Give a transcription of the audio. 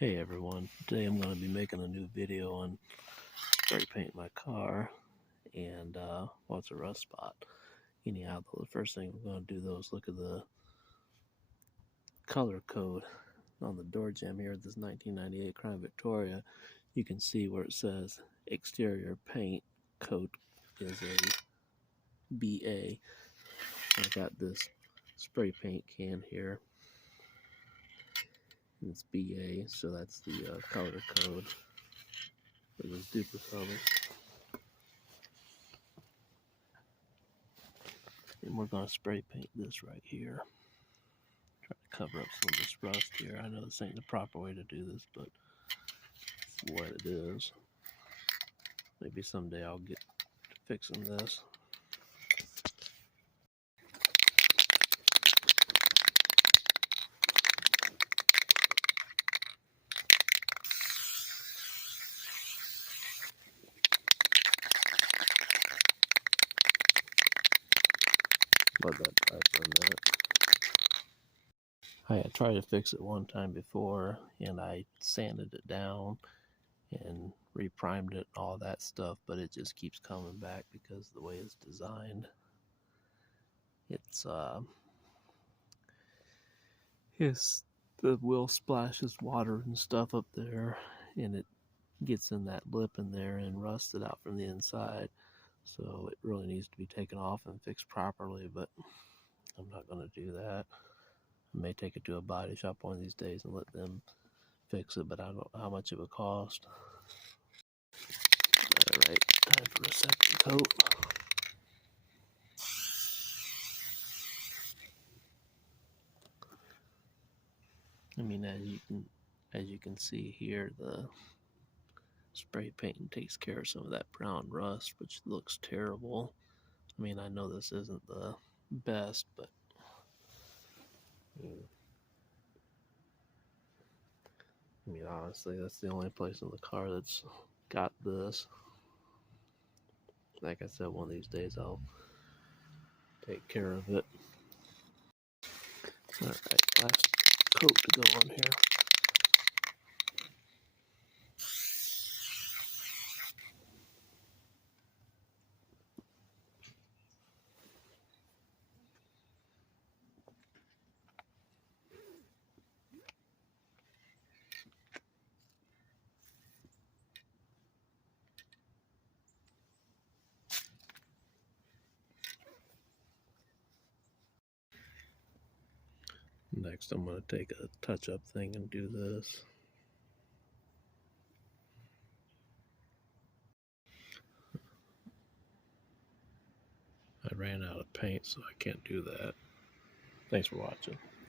Hey everyone, today I'm going to be making a new video on spray paint my car and well, it's a rust spot. Anyhow, the first thing we're going to do though is look at the color code on the door jamb here. This 1998 Crown Victoria. You can see where it says exterior paint coat is a BA. I got this spray paint can here. It's BA, so that's the color code for this Dupli color. And we're going to spray paint this right here. Try to cover up some of this rust here. I know this ain't the proper way to do this, but it's what it is. Maybe someday I'll get to fixing this. Let that dry for a minute. I had tried to fix it one time before, and I sanded it down and reprimed it, all that stuff, but it just keeps coming back because of the way it's designed. It's the wheel splashes water and stuff up there, and it gets in that lip in there and rusted out from the inside. So it really needs to be taken off and fixed properly, but I'm not going to do that. I may take it to a body shop one of these days and let them fix it, but I don't know how much it would cost. Alright, time for a second coat. I mean, as you can see here, the spray painting takes care of some of that brown rust, which looks terrible. I mean, I know this isn't the best, but I mean, honestly, that's the only place in the car that's got this. Like I said, one of these days I'll take care of it. Alright, last coat to go on here. Next, I'm going to take a touch-up thing and do this. I ran out of paint, so I can't do that. Thanks for watching.